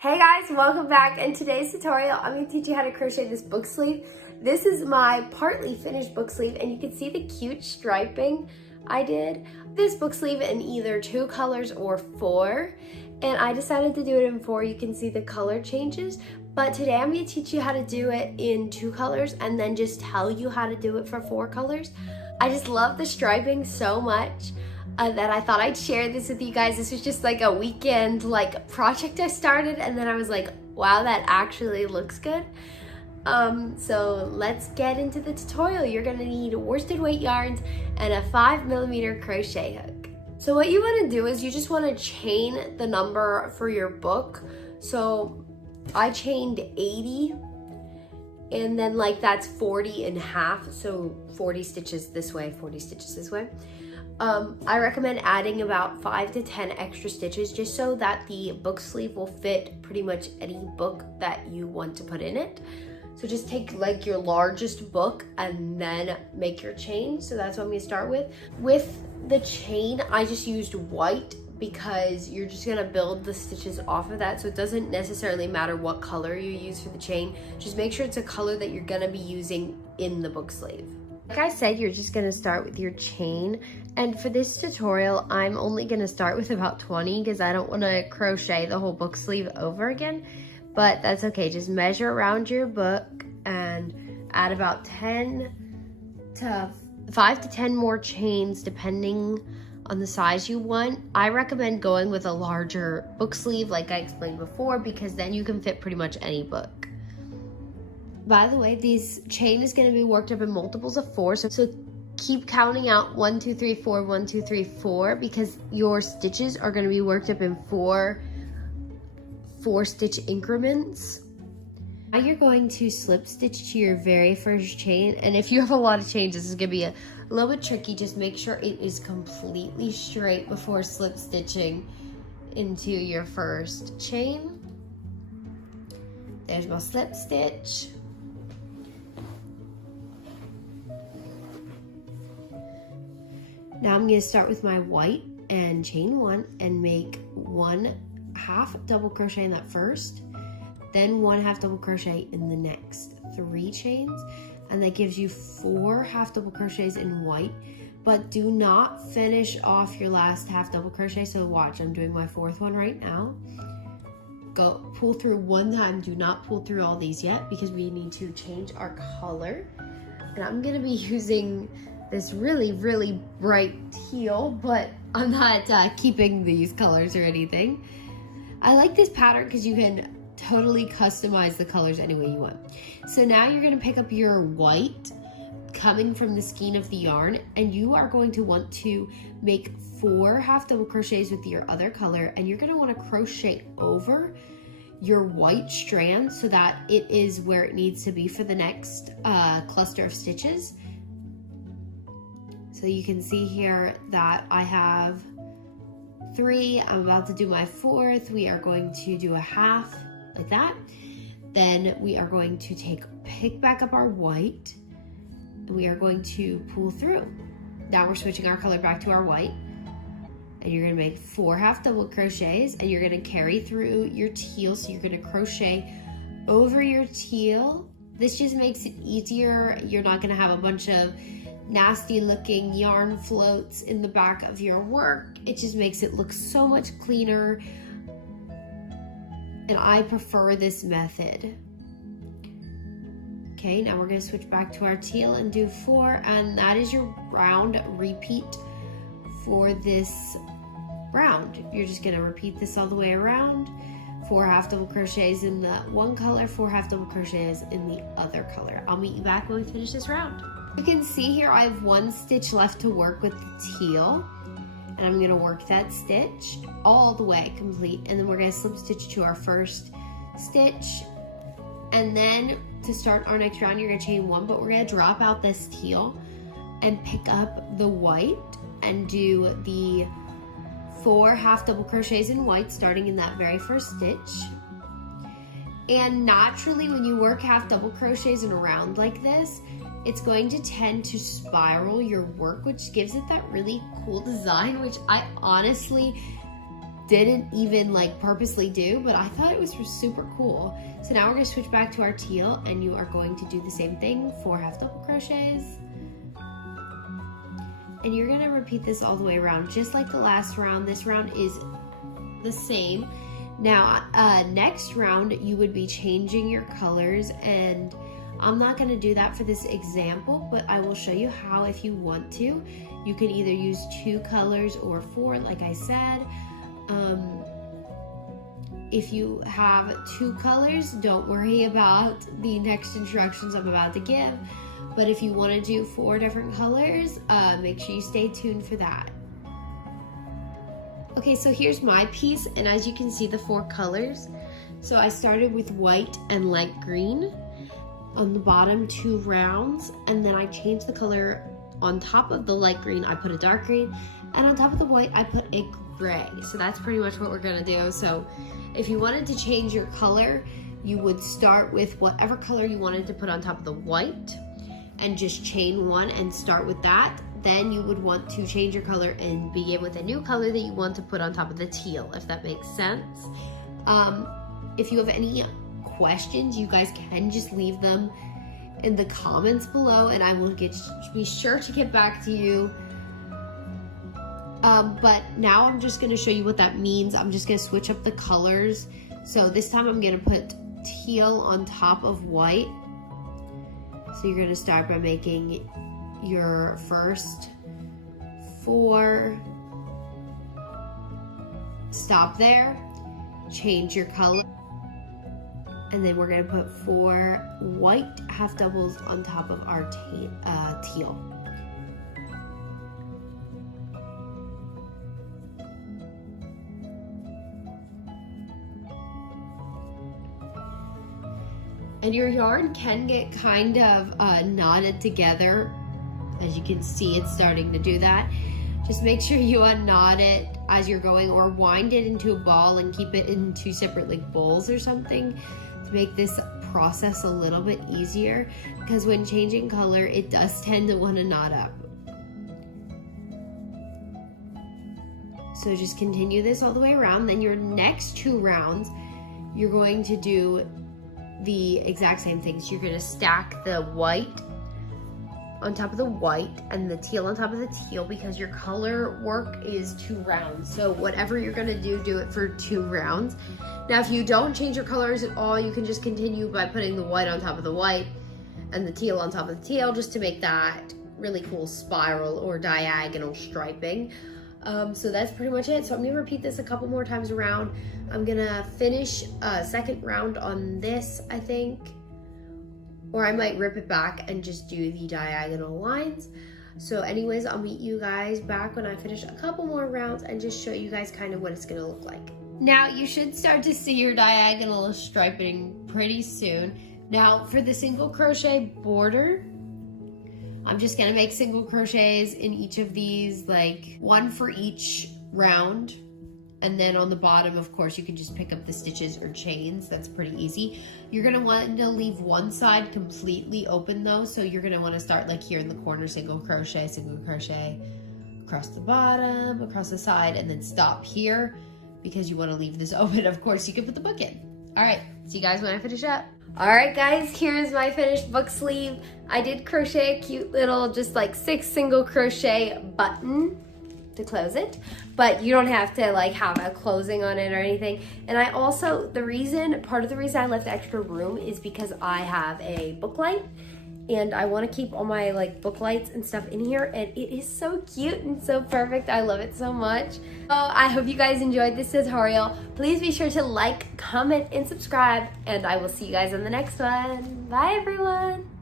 Hey guys, welcome back. In today's tutorial, I'm going to teach you how to crochet this book sleeve. This is my partly finished book sleeve, and you can see the cute striping I did. This book sleeve in either 2 colors or 4, and I decided to do it in 4. You can see the color changes, but today I'm going to teach you how to do it in 2 colors and then just tell you how to do it for 4 colors. I just love the striping so much. That I thought I'd share this with you guys. This was just like a weekend project I started, and then I was like, wow, that actually looks good. So let's get into the tutorial. You're gonna need worsted weight yarns and a 5mm crochet hook. So what you wanna do is you just wanna chain the number for your book. So I chained 80, and then that's 40 in half. So 40 stitches this way, 40 stitches this way. I recommend adding about 5 to 10 extra stitches just so that the book sleeve will fit pretty much any book that you want to put in it. So just take your largest book and then make your chain. So that's what I'm gonna start with. With the chain, I just used white because you're just gonna build the stitches off of that. So it doesn't necessarily matter what color you use for the chain. Just make sure it's a color that you're gonna be using in the book sleeve. Like I said, you're just gonna start with your chain. And for this tutorial, I'm only gonna start with about 20 because I don't wanna crochet the whole book sleeve over again, but that's okay. Just measure around your book and add about 5 to 10 more chains depending on the size you want. I recommend going with a larger book sleeve like I explained before because then you can fit pretty much any book. By the way, this chain is going to be worked up in multiples of 4, so keep counting out 1, 2, 3, 4, 1, 2, 3, 4 because your stitches are going to be worked up in 4 stitch increments. Now you're going to slip stitch to your very first chain, and if you have a lot of chains, this is going to be a little bit tricky. Just make sure it is completely straight before slip stitching into your first chain. There's my slip stitch. Now I'm going to start with my white and chain 1 and make 1/2 double crochet in that first, then 1/2 double crochet in the next 3 chains, and that gives you 4 half double crochets in white. But do not finish off your last half double crochet. So watch, I'm doing my 4th one right now. Go pull through 1 time. Do not pull through all these yet because we need to change our color. And I'm going to be using this really, really bright teal, but I'm not keeping these colors or anything. I like this pattern because you can totally customize the colors any way you want. So now you're gonna pick up your white coming from the skein of the yarn, and you are going to want to make 4 half double crochets with your other color, and you're gonna wanna crochet over your white strand so that it is where it needs to be for the next cluster of stitches. So you can see here that I have 3. I'm about to do my 4th. We are going to do a half like that. Then we are going to pick back up our white, and we are going to pull through. Now we're switching our color back to our white, and you're gonna make 4 half double crochets, and you're gonna carry through your teal. So you're gonna crochet over your teal. This just makes it easier. You're not gonna have a bunch of nasty looking yarn floats in the back of your work. It just makes it look so much cleaner, and I prefer this method. Okay, now we're going to switch back to our teal and do 4, and that is your round repeat for this round. You're just going to repeat this all the way around. 4 half double crochets in the one color, 4 half double crochets in the other color. I'll meet you back when we finish this round. You can see here I have 1 stitch left to work with the teal, and I'm going to work that stitch all the way complete, and then we're going to slip stitch to our first stitch, and then to start our next round you're going to chain 1, but we're going to drop out this teal and pick up the white and do the 4 half double crochets in white starting in that very first stitch. And naturally when you work half double crochets in a round like this, it's going to tend to spiral your work, which gives it that really cool design, which I honestly didn't even like purposely do, but I thought it was super cool. So now we're gonna switch back to our teal, and you are going to do the same thing, 4 half double crochets. And you're gonna repeat this all the way around, just like the last round. This round is the same. Now, next round, you would be changing your colors, and I'm not gonna do that for this example, but I will show you how if you want to. You can either use 2 colors or 4, like I said. If you have 2 colors, don't worry about the next instructions I'm about to give. But if you want to do 4 different colors, make sure you stay tuned for that. Okay, so here's my piece, and as you can see, the 4 colors. So I started with white and light green on the bottom 2 rounds, and then I changed the color. On top of the light green, I put a dark green, and on top of the white, I put a gray. So that's pretty much what we're gonna do. So if you wanted to change your color, you would start with whatever color you wanted to put on top of the white and just chain 1 and start with that. Then you would want to change your color and begin with a new color that you want to put on top of the teal, if that makes sense. If you have any questions, you guys can just leave them in the comments below, and I will be sure to get back to you. But now I'm just gonna show you what that means. I'm just gonna switch up the colors. So this time I'm gonna put teal on top of white. So you're gonna start by making your first 4, stop there, change your color, and then we're gonna put 4 white half doubles on top of our teal. And your yarn can get kind of knotted together. As you can see, it's starting to do that. Just make sure you unknot it as you're going, or wind it into a ball and keep it in 2 separate like bowls or something to make this process a little bit easier, because when changing color, it does tend to want to knot up. So just continue this all the way around. Then your next 2 rounds, you're going to do the exact same things. You're gonna stack the white on top of the white and the teal on top of the teal, because your color work is 2 rounds. So whatever you're gonna do it for 2 rounds. Now, if you don't change your colors at all, you can just continue by putting the white on top of the white and the teal on top of the teal, just to make that really cool spiral or diagonal striping. So that's pretty much it. So I'm gonna repeat this a couple more times around. I'm gonna finish a second round on this, I think, or I might rip it back and just do the diagonal lines. So anyways, I'll meet you guys back when I finish a couple more rounds and just show you guys kind of what it's gonna look like. Now you should start to see your diagonal striping pretty soon. Now for the single crochet border, I'm just gonna make single crochets in each of these, like 1 for each round. And then on the bottom, of course, you can just pick up the stitches or chains. That's pretty easy. You're gonna want to leave one side completely open though. So you're gonna wanna start like here in the corner, single crochet, across the bottom, across the side, and then stop here because you wanna leave this open. Of course, you can put the book in. All right, see you guys when I finish up. All right guys, here's my finished book sleeve. I did crochet a cute little, just like 6 single crochet button to close it, but you don't have to like have a closing on it or anything. And I also, part of the reason I left extra room is because I have a book light, and I want to keep all my like book lights and stuff in here, and it is so cute and so perfect. I love it so much. So I hope you guys enjoyed this tutorial. Please be sure to like, comment, and subscribe, and I will see you guys in the next one. Bye everyone.